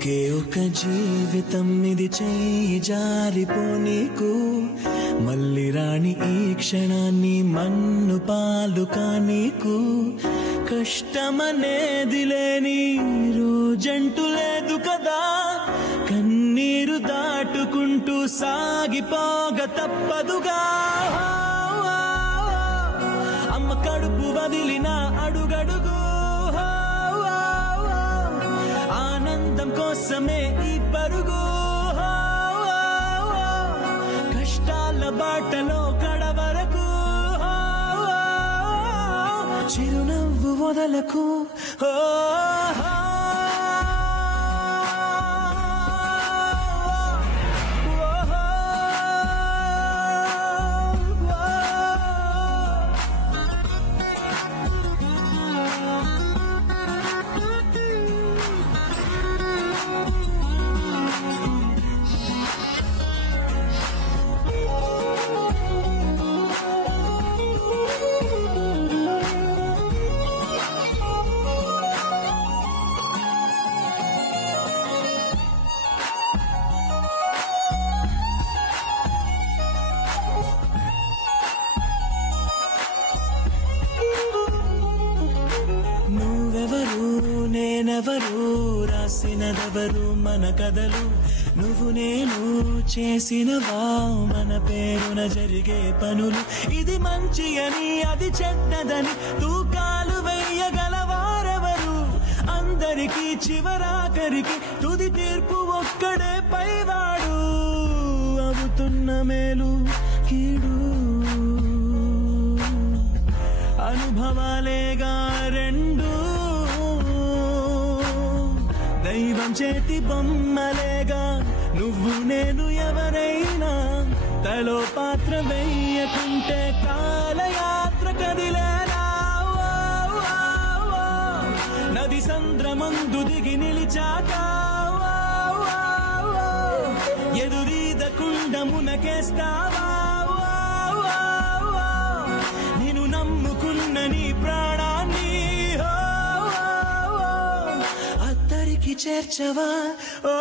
ఒకే ఒక జీవితం ఇది చెయ్యి జారిపోనీకు మళ్ళీ రాణి ఈ క్షణాన్ని మన్ను పాలు కానీకు కష్టమనేది లేని రోజంటూ లేదు కదా కన్నీరు దాటుకుంటూ సాగిపోగ తప్పదుగా అమ్మ కడుపు వదిలిన అడుగడుగు ఆనందం కోసమే ఈ పరుగు కష్టాల బాటలో కడవరకు చిరునవ్వు వదలకు నేనెవరు రాసినదెవరు మన కథలు నువ్వు నేను చేసినవా మన పేరున జరిగే పనులు ఇది మంచి అని అది చెడ్డదని తూకాలు వెయ్యగలవారెవరు అందరికీ చివరాఖరికి తుది తీర్పు ఒక్కడే పైవాడు అవుతున్న మేలు కీడు అనుభవాలేగా రెండు దైవం చేతి బొమ్మలేగా నువ్వు నేను ఎవరైనా తలో పాత్ర వెయ్యకుంటే కాలయాత్ర కదిలేనా నది సంద్రమందు దిగి నిలిచాక ఎదురీదకుండ మునకేస్తావా నేను నమ్ముకున్న నీ ప్రాణాన్ని అద్దరికి చేర్చవా ఓ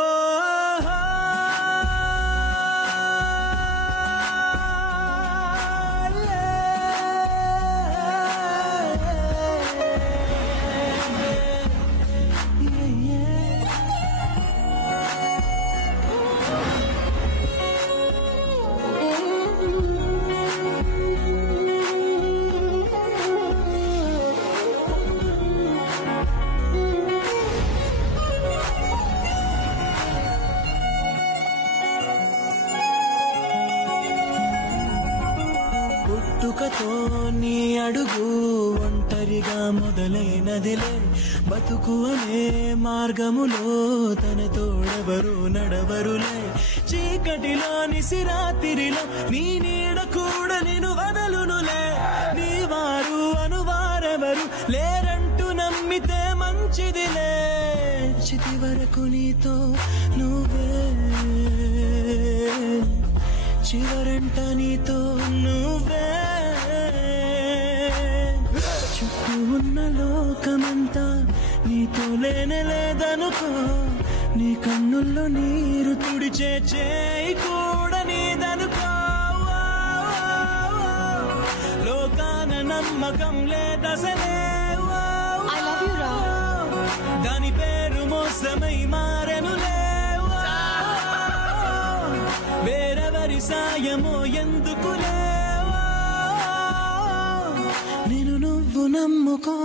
పుట్టుకతో నీ అడుగు ఒంటరిగా మొదలైనదిలే బతుకు అనే మార్గములో తన తోడెవరు నడవరులే చీకటిలో నిసిరాతిరిలో నీ నీడ కూడా నిన్ను వదలునులే నీ వారు అనువారెవరు లేరంటూ నమ్మితే మంచిదిలే చితి వరకు నీతో నువ్వే చివరంట నీతో నువ్వే చుట్టూ ఉన్న లోకమంతా నీతో లేదనుకో నీ కన్నుల్లో నీరు తుడిచే చేయి కూడా నీదనుకో లోకాన నమ్మకం లేదసలే దాని పేరు మోసమై మారెనులే వేరెవరి సాయమో ఎందుకులే నేను నువ్వు నమ్ముకో